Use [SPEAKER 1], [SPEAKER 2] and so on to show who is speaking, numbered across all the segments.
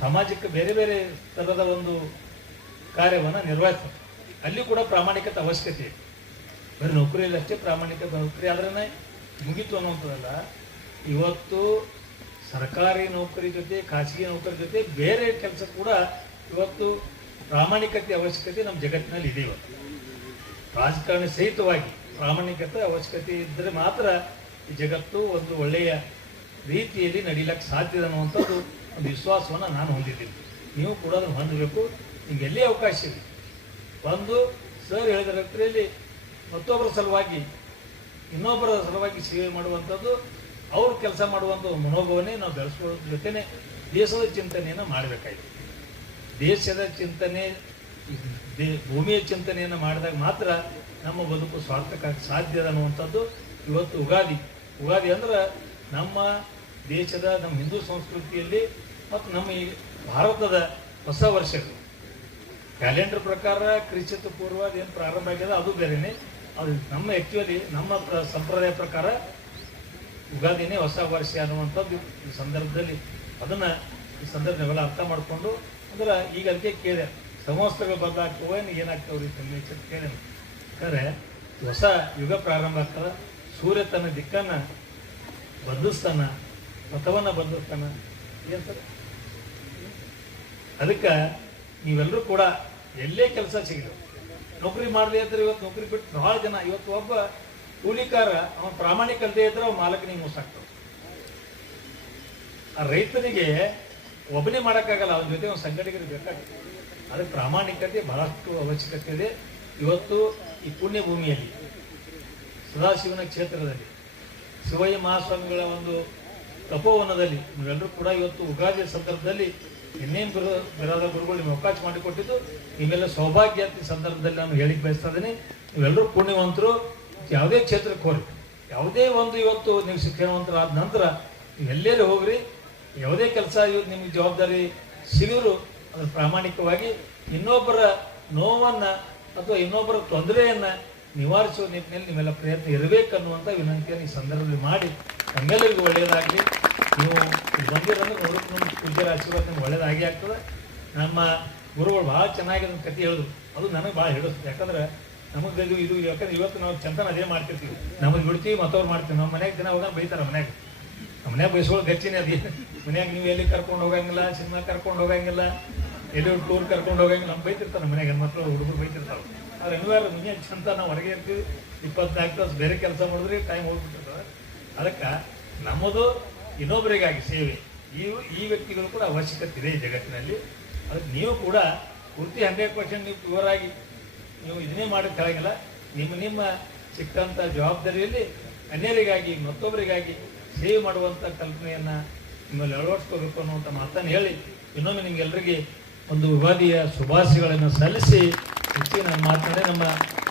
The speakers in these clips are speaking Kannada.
[SPEAKER 1] ಸಾಮಾಜಿಕ ಬೇರೆ ಬೇರೆ ಥರದ ಒಂದು ಕಾರ್ಯವನ್ನು ನಿರ್ವಹಿಸ್ತದೆ. ಅಲ್ಲಿ ಕೂಡ ಪ್ರಾಮಾಣಿಕತೆ ಅವಶ್ಯಕತೆ ಇದೆ. ಬರೀ ನೌಕರಿಯಲ್ಲಿ ಅಷ್ಟೇ ಪ್ರಾಮಾಣಿಕ ನೌಕರಿ ಆದ್ರೆ ಮುಗಿತು ಅನ್ನೋಂಥದ್ದಲ್ಲ. ಇವತ್ತು ಸರ್ಕಾರಿ ನೌಕರಿ ಜೊತೆ, ಖಾಸಗಿ ನೌಕರಿ ಜೊತೆ ಬೇರೆ ಕೆಲಸ ಕೂಡ ಇವತ್ತು ಪ್ರಾಮಾಣಿಕತೆ ಅವಶ್ಯಕತೆ ನಮ್ಮ ಜಗತ್ತಿನಲ್ಲಿ ಇದೆ ಇವತ್ತು. ರಾಜಕಾರಣ ಸಹಿತವಾಗಿ ಪ್ರಾಮಾಣಿಕತೆ ಅವಶ್ಯಕತೆ ಇದ್ದರೆ ಮಾತ್ರ ಈ ಜಗತ್ತು ಒಂದು ಒಳ್ಳೆಯ ರೀತಿಯಲ್ಲಿ ನಡೀಲಕ್ಕೆ ಸಾಧ್ಯ ಅನ್ನುವಂಥದ್ದು ಒಂದು ವಿಶ್ವಾಸವನ್ನು ನಾನು ಹೊಂದಿದ್ದೀನಿ. ನೀವು ಕೂಡ ಅದನ್ನು ಹೊಂದಬೇಕು. ನಿಮ್ಗೆ ಎಲ್ಲಿ ಅವಕಾಶ ಇದೆ? ಒಂದು ಸರ್ ಹೇಳಿದ ರೀತಿಯಲ್ಲಿ ಮತ್ತೊಬ್ಬರ ಸಲುವಾಗಿ ಇನ್ನೊಬ್ಬರ ಸಲುವಾಗಿ ಸೇವೆ ಮಾಡುವಂಥದ್ದು, ಅವ್ರು ಕೆಲಸ ಮಾಡುವಂಥ ಮನೋಭಾವನೆ ನಾವು ಬೆಳೆಸ್ಕೊಳ್ಳೋದ್ರ ಜೊತೆನೆ ದೇಶದ ಚಿಂತನೆಯನ್ನು ಮಾಡಬೇಕಾಯಿತು. ದೇಶದ ಚಿಂತನೆ ಭೂಮಿಯ ಚಿಂತನೆಯನ್ನು ಮಾಡಿದಾಗ ಮಾತ್ರ ನಮ್ಮ ಬದುಕು ಸ್ವಾರ್ಥಕ್ಕಾಗಿ ಸಾಧ್ಯ ಅನ್ನುವಂಥದ್ದು ಇವತ್ತು ಉಗಾದಿ. ಉಗಾದಿ ಅಂದ್ರೆ ನಮ್ಮ ದೇಶದ ನಮ್ಮ ಹಿಂದೂ ಸಂಸ್ಕೃತಿಯಲ್ಲಿ ಮತ್ತು ನಮ್ಮ ಈ ಭಾರತದ ಹೊಸ ವರ್ಷಗಳು. ಕ್ಯಾಲೆಂಡರ್ ಪ್ರಕಾರ ಕ್ರಿಶ್ಚಿತ ಪೂರ್ವ ಏನು ಪ್ರಾರಂಭ ಆಗಿದೆ ಅದು ಬೇರೆನೆ. ಅದು ನಮ್ಮ ಆ್ಯಕ್ಚುಲಿ ನಮ್ಮ ಪ್ರ- ಸಂಪ್ರದಾಯ ಪ್ರಕಾರ ಯುಗಾದಿನೇ ಹೊಸ ವರ್ಷ ಅನ್ನುವಂಥದ್ದು ಈ ಸಂದರ್ಭದಲ್ಲಿ ಅದನ್ನು ಈ ಸಂದರ್ಭ ನಾವೆಲ್ಲ ಅರ್ಥ ಮಾಡಿಕೊಂಡು ಅಂದ್ರೆ ಈಗ ಅದಕ್ಕೆ ಕೇಳಿದೆ, ಸಮವಸ್ತ್ರಗಳು ಬದಲಾಗ್ತವೆ ಏನಾಗ್ತವೆ ರೀತಿ ಕೇಳಿ ಯಾಕಂದರೆ ಹೊಸ ಯುಗ ಪ್ರಾರಂಭ ಆಗ್ತದೆ ಸೂರ್ಯ ತನ್ನ ದಿಕ್ಕನ್ನು ಬದಲಿಸ್ತಾನ ಪಥವನ್ನ ಬಂದಿರ್ತಾನೆ. ಏನ್ ಸರ್? ಅದಕ್ಕೆ ನೀವೆಲ್ಲರೂ ಕೂಡ ಎಲ್ಲೇ ಕೆಲಸ ಸಿಗಲಿ. ನೌಕರಿ ಮಾಡಲಿ ಅಂದ್ರೆ ಇವತ್ತು ನೌಕರಿ ಬಿಟ್ಟು ಬಹಳ ಜನ. ಇವತ್ತು ಒಬ್ಬ ಕೂಲಿಕಾರ, ಅವನ ಪ್ರಾಮಾಣಿಕ ಅಲ್ಲದೆ ಇದ್ರೆ ಅವ ಮಾಲಕನಿಗೆ ಮೋಸ ಆಗ್ತಾವ. ಆ ರೈತನಿಗೆ ಒಬ್ಬನೇ ಮಾಡೋಕ್ಕಾಗಲ್ಲ, ಅವನ ಜೊತೆ ಒಂದು ಸಂಘಟಕರು ಬೇಕಾಗುತ್ತೆ. ಅದಕ್ಕೆ ಪ್ರಾಮಾಣಿಕತೆ ಬಹಳಷ್ಟು ಅವಶ್ಯಕತೆ ಇದೆ. ಇವತ್ತು ಈ ಪುಣ್ಯ ಭೂಮಿಯಲ್ಲಿ ಸದಾಶಿವನ ಕ್ಷೇತ್ರದಲ್ಲಿ, ಶಿವಯ್ಯ ಮಹಾಸ್ವಾಮಿಗಳ ಒಂದು ತಪೋವನದಲ್ಲಿ ನೀವೆಲ್ಲರೂ ಕೂಡ ಇವತ್ತು ಉಗಾದಿ ಸಂದರ್ಭದಲ್ಲಿ ಇನ್ನೇನು ಗುರು ಬಿರಾದ ಗುರುಗಳು ನಿಮ್ಗೆ ಅವಕಾಶ ಮಾಡಿಕೊಟ್ಟಿದ್ದು, ನಿಮ್ಮೆಲ್ಲ ಸೌಭಾಗ್ಯ ಸಂದರ್ಭದಲ್ಲಿ ನಾನು ಹೇಳಿಕ್ ಬಯಸ್ತಾ ಇದ್ದೀನಿ. ನೀವೆಲ್ಲರೂ ಪುಣ್ಯವಂತರು, ಯಾವುದೇ ಕ್ಷೇತ್ರಕ್ಕೆ ಹೋಗ್ರಿ ಯಾವುದೇ ಒಂದು ಇವತ್ತು ನೀವು ಶಿಕ್ಷಣವಂತರಾದ ನಂತರ ನೀವು ಎಲ್ಲೆಲ್ಲಿ ಹೋಗ್ರಿ, ಯಾವುದೇ ಕೆಲಸ ಇವತ್ತು ನಿಮಗೆ ಜವಾಬ್ದಾರಿ ಸಿಗಿದ್ರು, ಅದು ಪ್ರಾಮಾಣಿಕವಾಗಿ ಇನ್ನೊಬ್ಬರ ನೋವನ್ನು ಅಥವಾ ಇನ್ನೊಬ್ಬರ ತೊಂದರೆಯನ್ನು ನಿವಾರಿಸುವ ನಿಟ್ಟಿನಲ್ಲಿ ನಿಮ್ಮೆಲ್ಲ ಪ್ರಯತ್ನ ಇರಬೇಕು ಅನ್ನುವಂಥ ವಿನಂತಿಯನ್ನು ಈ ಸಂದರ್ಭದಲ್ಲಿ ಮಾಡಿ, ನಮ್ಮೆಲ್ಲರಿಗೂ ಒಳ್ಳೆಯದಾಗಲಿ. ನೀವು ಬಂದಿರೋದು ನಮ್ಮ ಪೂಜ್ಯರ ಆಶೀರ್ವಾದ ನಿಮ್ಗೆ ಒಳ್ಳೇದಾಗಿ ಆಗ್ತದೆ. ನಮ್ಮ ಗುರುಗಳು ಭಾಳ ಚೆನ್ನಾಗಿ ನಮ್ಮ ಕತೆ ಹೇಳಿದ್ರು ಅದು ನನಗೆ ಭಾಳ ಹಿಡಿಸ್ತದೆ ಯಾಕಂದ್ರೆ ನಮಗೆ ಇದು ಇದು ಯಾಕಂದ್ರೆ ಇವತ್ತು ನಾವು ಚಂದನ ಅದೇ ಮಾಡ್ತಿರ್ತೀವಿ. ನಮಗೆ ಬಿಡ್ತೀವಿ ಮತ್ತವ್ರು ಮಾಡ್ತೀವಿ. ನಮ್ಮ ಮನೆಗೆ ದಿನ ಹೋಗೋಣ ಬೈತಾರೆ ಮನ್ಯಾಗ. ನಮ್ಮ ಮನ್ಯಾಗ ಬಯಸ್ಕೊಳ್ಳೋ ಗಚ್ಚಿನೇ ಅದೇ. ಮನ್ಯಾಗ ನೀವು ಎಲ್ಲಿ ಕರ್ಕೊಂಡು ಹೋಗಂಗಿಲ್ಲ ಸಿನಿಮಾ ಕರ್ಕೊಂಡು ಹೋಗಂಗಿಲ್ಲ, ಎಲ್ಲಿ ಟೂರ್ ಕರ್ಕೊಂಡು ಹೋಗಂಗಿಲ್ಲ ನಮ್ಮ ಬೈತಿರ್ತಾರೆ ನಮ್ಮ ಮನ್ಯಾಗ ಮಕ್ಕಳು ಹುಡುಗರು ಬೈತಿರ್ತಾರೆ. ಆದ್ರೆ ಅನಿವಾರ್ಯ ಚಂದ ನಾವು ಹೊರಗೆ ಇರ್ತೀವಿ. ಇಪ್ಪತ್ನಾಲ್ಕು ತಾಸು ಬೇರೆ ಕೆಲಸ ಮಾಡಿದ್ರೆ ಟೈಮ್ ಹೋಗ್ಬಿಟ್ಟಿರ್ತದೆ. ಅದಕ್ಕೆ ನಮ್ಮದು ಇನ್ನೊಬ್ಬರಿಗಾಗಿ ಸೇವೆ. ಈ ಈ ವ್ಯಕ್ತಿಗಳು ಕೂಡ ಅವಶ್ಯಕತೆ ಇದೆ ಈ ಜಗತ್ತಿನಲ್ಲಿ. ಅದಕ್ಕೆ ನೀವು ಕೂಡ ಪೂರ್ತಿ ಹಂಡ್ರೆಡ್ ಪರ್ಸೆಂಟ್ ನೀವು ಪ್ಯೂರ್ ಆಗಿ ನೀವು ಇದನ್ನೇ ಮಾಡೋಕ್ಕೆ ಕೆಳಗಿಲ್ಲ. ನಿಮ್ಮ ನಿಮ್ಮ ಸಿಕ್ಕಂಥ ಜವಾಬ್ದಾರಿಯಲ್ಲಿ ಅನ್ಯರಿಗಾಗಿ, ಮತ್ತೊಬ್ಬರಿಗಾಗಿ ಸೇವೆ ಮಾಡುವಂಥ ಕಲ್ಪನೆಯನ್ನು ನಿಮ್ಮಲ್ಲಿ ಅಳವಡಿಸ್ಕೋಬೇಕು ಅನ್ನುವಂಥ ಮಾತನ್ನು ಹೇಳಿ ಇನ್ನೊಮ್ಮೆ ನಿಮಗೆಲ್ಲರಿಗೆ ಒಂದು ವಿವಾದಿಯ ಶುಭಾಶಯಗಳನ್ನು ಸಲ್ಲಿಸಿ ಹೆಚ್ಚಿನ ನಾನು ಮಾತನಾಡಿ ನಮ್ಮ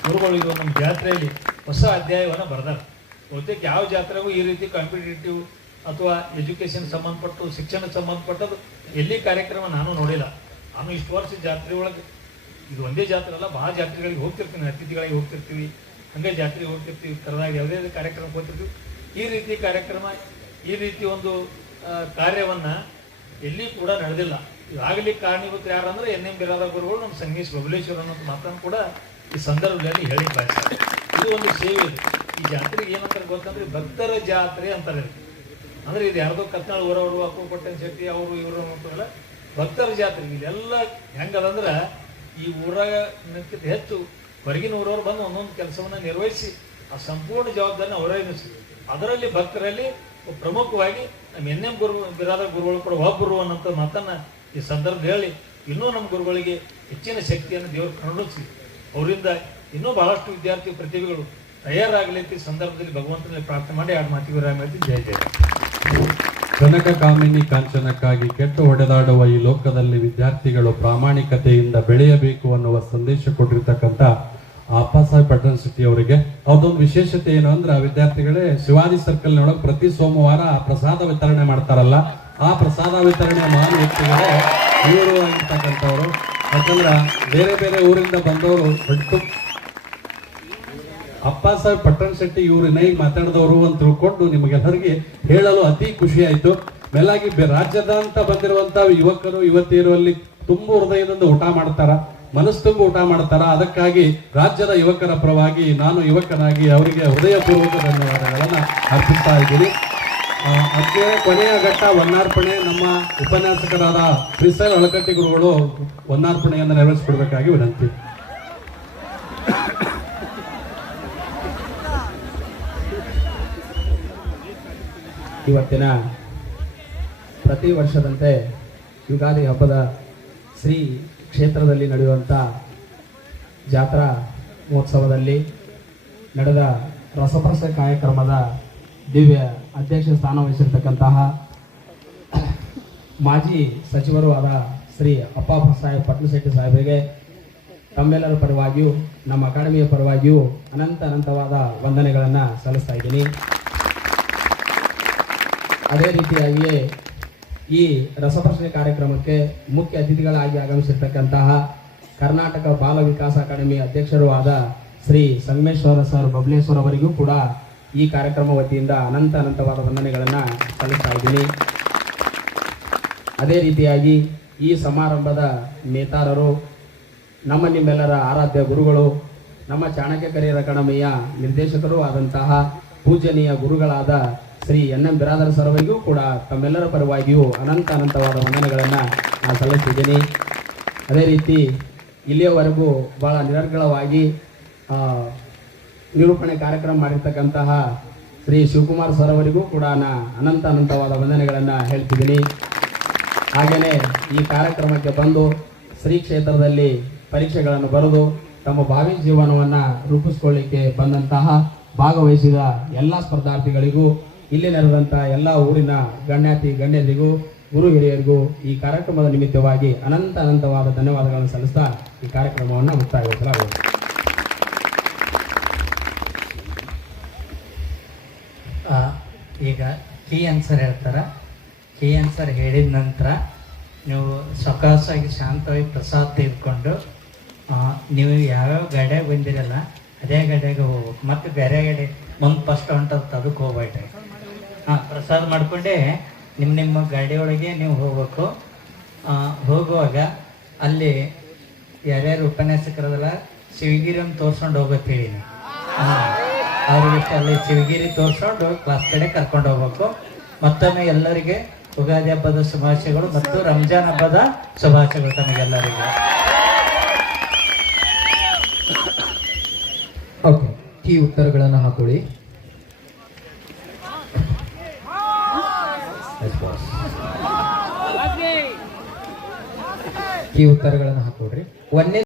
[SPEAKER 1] ಗುರುಗಳು ಇದು ನಮ್ಮ ಜಾತ್ರೆಯಲ್ಲಿ ಹೊಸ ಅಧ್ಯಾಯವನ್ನು ಬರೆದಾರೆ. ಬಹುತೇಕ ಯಾವ ಜಾತ್ರೆಗೂ ಈ ರೀತಿ ಕಾಂಪಿಟೇಟಿವ್ ಅಥವಾ ಎಜುಕೇಶನ್ ಸಂಬಂಧಪಟ್ಟು, ಶಿಕ್ಷಣ ಸಂಬಂಧಪಟ್ಟದ್ದು, ಎಲ್ಲಿ ಕಾರ್ಯಕ್ರಮ ನಾನು ನೋಡಿಲ್ಲ. ನಾನು ಇಷ್ಟು ವರ್ಷ ಜಾತ್ರೆ ಒಳಗೆ, ಇದು ಒಂದೇ ಜಾತ್ರೆ ಅಲ್ಲ ಭಾಳ ಜಾತ್ರೆಗಳಿಗೆ ಹೋಗ್ತಿರ್ತೀನಿ, ಅತಿಥಿಗಳಿಗೆ ಹೋಗ್ತಿರ್ತೀವಿ, ಹಂಗೆ ಜಾತ್ರೆಗೆ ಹೋಗ್ತಿರ್ತೀವಿ, ಕರೆದಾಗ ಯಾವುದೇ ಕಾರ್ಯಕ್ರಮಕ್ಕೆ ಹೋಗ್ತಿರ್ತೀವಿ. ಈ ರೀತಿ ಕಾರ್ಯಕ್ರಮ, ಈ ರೀತಿ ಒಂದು ಕಾರ್ಯವನ್ನು ಎಲ್ಲಿ ಕೂಡ ನಡೆದಿಲ್ಲ. ಇದಾಗಲಿ ಕಾರಣೀಭೂತ ಯಾರಂದ್ರೆ ಎನ್ ಎಂ ಬಿರಾದ ಗುರುಗಳು, ನಮ್ಮ ಸಂಗೀಶ್ ಬಬಲೇಶ್ವರ ಅನ್ನೋದು ಮಾತನ್ನು ಕೂಡ ಈ ಸಂದರ್ಭದಲ್ಲಿ ಹೇಳಿ ಬಯಸ್ತಾರೆ ಇದು ಒಂದು ಸೇವೆ. ಈ ಜಾತ್ರೆಗೆ ಏನಂತಾರೆ ಗೊತ್ತಂದ್ರೆ ಭಕ್ತರ ಜಾತ್ರೆ ಅಂತಾರೆ. ಅಂದ್ರೆ ಇದು ಯಾರ್ದೋ ಕತ್ನಾಳ್ ಊರವರು ಅಕ್ಕುಪಟ್ಟಣ ಶೆಟ್ಟಿ ಅವರು ಇವರು ಅಂತಲ್ಲ ಭಕ್ತರ ಜಾತ್ರೆ. ಇದೆಲ್ಲ ಹೆಂಗದಂದ್ರೆ ಈ ಊರಾಗ ಅನ್ನಕ್ಕಿಂತ ಹೆಚ್ಚು ಹೊರಗಿನ ಊರವ್ರು ಬಂದು ಒಂದೊಂದು ಕೆಲಸವನ್ನ ನಿರ್ವಹಿಸಿ ಆ ಸಂಪೂರ್ಣ ಜವಾಬ್ದಾರಿನ ವಹಿಸಿ ಅದರಲ್ಲಿ ಭಕ್ತರಲ್ಲಿ ಪ್ರಮುಖವಾಗಿ ನಮ್ಮ ಎನ್ ಎಂ ಗುರು ಬಿರಾದ ಗುರುಗಳು ಕೂಡ ಒಬ್ಬರು ಅನ್ನೋಂಥ ಮಾತನ್ನ ಈ ಸಂದರ್ಭ ಹೇಳಿ ಇನ್ನೂ ನಮ್ಮ ಗುರುಗಳಿಗೆ ಹೆಚ್ಚಿನ ಶಕ್ತಿಯನ್ನು ದೇವರು ಕರುಣಿಸಿ ಅವರಿಂದ ಇನ್ನೂ ಬಹಳಷ್ಟು ವಿದ್ಯಾರ್ಥಿ ಪ್ರತಿಭೆಗಳು ತಯಾರಾಗಲಿ ಅಂತ ಸಂದರ್ಭದಲ್ಲಿ ಭಗವಂತನಲ್ಲಿ ಪ್ರಾರ್ಥನೆ ಮಾಡಿ, ಎರಡು ಮಾತಿಗೆ ವಿರಾಮ. ಜಯ ಜಯ
[SPEAKER 2] ಕನಕ ಕಾಮಿನಿ ಕಾಂಚನಕ್ಕಾಗಿ ಕೆಟ್ಟು ಹೊಡೆದಾಡುವ ಈ ಲೋಕದಲ್ಲಿ ವಿದ್ಯಾರ್ಥಿಗಳು ಪ್ರಾಮಾಣಿಕತೆಯಿಂದ ಬೆಳೆಯಬೇಕು ಅನ್ನುವ ಸಂದೇಶ ಕೊಟ್ಟಿರ್ತಕ್ಕಂಥ ಅಪ್ಪಾಸಾಹೇಬ್ ಪಟ್ಟಣ ಸಿಟಿ ಅವರಿಗೆ. ಅದೊಂದು ವಿಶೇಷತೆ ಏನು ಅಂದ್ರೆ ವಿದ್ಯಾರ್ಥಿಗಳೇ ಶಿವಾಜಿ ಸರ್ಕಲ್ ನೊಳಗೆ ಪ್ರತಿ ಸೋಮವಾರ ಪ್ರಸಾದ ವಿತರಣೆ ಮಾಡ್ತಾರಲ್ಲ. ಆ ಪ್ರಸಾದ ವಿತರಣೆ ಮಹಾನ್ ವ್ಯಕ್ತಿಗಳೇ ಇವರು ಆಗಿರ್ತಕ್ಕಂಥವ್ರು. ಯಾಕಂದ್ರ ಬೇರೆ ಬೇರೆ ಊರಿಂದ ಬಂದವರು ಬಿಟ್ಟು ಅಪ್ಪ ಸಾಹೇಬ್ ಪಟ್ಟಣ ಶೆಟ್ಟಿ ಇವರು ನೈ ಮಾತಾಡಿದವರು ಅಂತ ತಿಳ್ಕೊಂಡು ನಿಮಗೆಲ್ಲರಿಗೆ ಹೇಳಲು ಅತಿ ಖುಷಿ ಆಯ್ತು. ಮೇಲಾಗಿ ರಾಜ್ಯದ ಅಂತ ಬಂದಿರುವಂತ ಯುವಕರು ಯುವತಿಯರು ಅಲ್ಲಿ ತುಂಬ ಹೃದಯದಿಂದ ಊಟ ಮಾಡ್ತಾರ, ಮನಸ್ಸು ತುಂಬ ಊಟ ಮಾಡ್ತಾರ. ಅದಕ್ಕಾಗಿ ರಾಜ್ಯದ ಯುವಕರ ಪರವಾಗಿ ನಾನು ಯುವಕನಾಗಿ ಅವರಿಗೆ ಹೃದಯಪೂರ್ವಕ ಧನ್ಯವಾದಗಳನ್ನು ಅರ್ಪಿಸ್ತಾ ಇದ್ದೀನಿ. ಅದಕ್ಕೆ ಕೊನೆಯ ಘಟ್ಟ ವನ್ನಾರ್ಪಣೆ ನಮ್ಮ ಉಪನ್ಯಾಸಕರಾದ ಶ್ರೀಸೈಲ್ ಅಳಕಟ್ಟಿ ಗುರುಗಳು ವನ್ನಾರ್ಪಣೆಯನ್ನು ನೆರವೇರಿಸಿಕೊಡ್ಬೇಕಾಗಿ ವಿನಂತಿ.
[SPEAKER 3] ಇವತ್ತಿನ ಪ್ರತಿ ವರ್ಷದಂತೆ ಯುಗಾದಿ ಹಬ್ಬದ ಶ್ರೀ ಕ್ಷೇತ್ರದಲ್ಲಿ ನಡೆಯುವಂಥ ಜಾತ್ರಾ ಮಹೋತ್ಸವದಲ್ಲಿ ನಡೆದ ರಸಪ್ರಸ ಕಾರ್ಯಕ್ರಮದ ದಿವ್ಯ ಅಧ್ಯಕ್ಷ ಸ್ಥಾನ ವಹಿಸಿರ್ತಕ್ಕಂತಹ ಮಾಜಿ ಸಚಿವರು ಆದ ಶ್ರೀ ಅಪ್ಪ ಸಾಹೇಬ್ ಪಟ್ನಶೆಟ್ಟಿ ಸಾಹೇಬರಿಗೆ ತಮ್ಮೆಲ್ಲರ ಪರವಾಗಿಯೂ, ನಮ್ಮ ಅಕಾಡೆಮಿಯ ಪರವಾಗಿಯೂ ಅನಂತ ಅನಂತವಾದ ವಂದನೆಗಳನ್ನು ಸಲ್ಲಿಸ್ತಾ ಇದ್ದೀನಿ. ಅದೇ ರೀತಿಯಾಗಿ ಈ ರಸಪ್ರಶ್ನೆ ಕಾರ್ಯಕ್ರಮಕ್ಕೆ ಮುಖ್ಯ ಅತಿಥಿಗಳಾಗಿ ಆಗಮಿಸಿರ್ತಕ್ಕಂತಹ ಕರ್ನಾಟಕ ಬಾಲ ವಿಕಾಸ ಅಕಾಡೆಮಿ ಅಧ್ಯಕ್ಷರೂ ಆದ ಶ್ರೀ ಸಂಗಮೇಶ್ವರ ಸರ್ ಬಬ್ಲೇಶ್ವರ್ ಅವರಿಗೂ ಕೂಡ ಈ ಕಾರ್ಯಕ್ರಮ ವತಿಯಿಂದ ಅನಂತ ಅನಂತವಾದ ವಂದನೆಗಳನ್ನು ಸಲ್ಲಿಸ್ತಾ ಇದ್ದೀನಿ. ಅದೇ ರೀತಿಯಾಗಿ ಈ ಸಮಾರಂಭದ ನೇತಾರರು, ನಮ್ಮ ನಿಮ್ಮೆಲ್ಲರ ಆರಾಧ್ಯ ಗುರುಗಳು, ನಮ್ಮ ಚಾಣಕ್ಯ ಕರಿಯರ ಅಕಾಡೆಮಿಯ ನಿರ್ದೇಶಕರು ಆದಂತಹ ಪೂಜನೀಯ ಗುರುಗಳಾದ ಶ್ರೀ ಎನ್ ಎಂ ಬಿರಾದರ್ ಸರ್ವರಿಗೂ ಕೂಡ ತಮ್ಮೆಲ್ಲರ ಪರವಾಗಿಯೂ ಅನಂತ ಅನಂತವಾದ ವಂದನೆಗಳನ್ನು ನಾನು ಸಲ್ಲಿಸಿದ್ದೀನಿ. ಅದೇ ರೀತಿ ಇಲ್ಲಿಯವರೆಗೂ ಬಹಳ ನಿರರ್ಗಳವಾಗಿ ನಿರೂಪಣೆ ಕಾರ್ಯಕ್ರಮ ಮಾಡಿರ್ತಕ್ಕಂತಹ ಶ್ರೀ ಶಿವಕುಮಾರ್ ಸರ್ ಅವರಿಗೂ ಕೂಡ ನಾ ಅನಂತ ಅನಂತವಾದ ವಂದನೆಗಳನ್ನು ಹೇಳ್ತಿದ್ದೀನಿ. ಹಾಗೆಯೇ ಈ ಕಾರ್ಯಕ್ರಮಕ್ಕೆ ಬಂದು ಶ್ರೀ ಕ್ಷೇತ್ರದಲ್ಲಿ ಪರೀಕ್ಷೆಗಳನ್ನು ಬರೆದು ತಮ್ಮ ಭಾವಿ ಜೀವನವನ್ನು ರೂಪಿಸ್ಕೊಳ್ಳಿಕ್ಕೆ ಬಂದಂತಹ ಭಾಗವಹಿಸಿದ ಎಲ್ಲ ಸ್ಪರ್ಧಾರ್ಥಿಗಳಿಗೂ ಇಲ್ಲಿ ನೆಲೆದಂಥ ಎಲ್ಲ ಊರಿನ ಗಣ್ಯಾತಿ, ಗಣ್ಯರಿಗೂ, ಗುರು ಹಿರಿಯರಿಗೂ ಈ ಕಾರ್ಯಕ್ರಮದ ನಿಮಿತ್ತವಾಗಿ ಅನಂತ ಅನಂತವಾದ ಧನ್ಯವಾದಗಳನ್ನು ಸಲ್ಲಿಸ್ತಾ ಈ ಕಾರ್ಯಕ್ರಮವನ್ನು ಮುಕ್ತಾಯಗೊಳಿಸಲಾಗುವುದು
[SPEAKER 4] ಈಗ ಕೀ ಆನ್ಸರ್ ಹೇಳ್ತಾರೆ. ಕೀ ಆನ್ಸರ್ ಹೇಳಿದ ನಂತರ ನೀವು ಸೊಕಾಸಾಗಿ ಶಾಂತವಾಗಿ ಪ್ರಸಾದ ತೆಗೆದುಕೊಂಡು ನೀವು ಯಾವ್ಯಾವ ಗಡೆಗೆ ಬಂದಿರಲ್ಲ ಅದೇ ಗಡೆಗೆ ಹೋಗ್ಬೇಕು. ಮತ್ತು ಬೇರೆ ಗಡೆ ಮುಂದೆ ಫಸ್ಟ್ ಹೊಂಟದ ಅದಕ್ಕೆ ಹೋಗ್ಬೇಡ್ರಿ. ಹಾಂ ಪ್ರಸಾದ ಮಾಡ್ಕೊಂಡೆ ನಿಮ್ಮ ನಿಮ್ಮ ಗಾಡಿ ಒಳಗೆ ನೀವು ಹೋಗ್ಬೇಕು. ಹೋಗುವಾಗ ಅಲ್ಲಿ ಯಾರ್ಯಾರು ಉಪನ್ಯಾಸಕರದಲ್ಲ ಶಿವಗಿರಿಯನ್ನು ತೋರ್ಸ್ಕೊಂಡು ಹೋಗ್ಬೇಕು ಹೇಳಿ ಅವ್ರಿಗೆ ಅಲ್ಲಿ ಶಿವಗಿರಿ ತೋರಿಸ್ಕೊಂಡು ಕ್ಲಾಸ್ ಕಡೆ ಕರ್ಕೊಂಡು ಹೋಗ್ಬೇಕು. ಮತ್ತೊಮ್ಮೆ ಎಲ್ಲರಿಗೆ ಉಗಾದಿ ಹಬ್ಬದ ಶುಭಾಶಯಗಳು ಮತ್ತು ರಂಜಾನ್ ಹಬ್ಬದ ಶುಭಾಶಯಗಳು ತಮಗೆಲ್ಲರಿಗೆ.
[SPEAKER 5] ಓಕೆ ಈ ಉತ್ತರಗಳನ್ನು ಹಾಕೊಳ್ಳಿ. ಕೀ ಉತ್ತರಗಳನ್ನು ಹಾಕೊಡ್ರಿ ಒಂದನೇ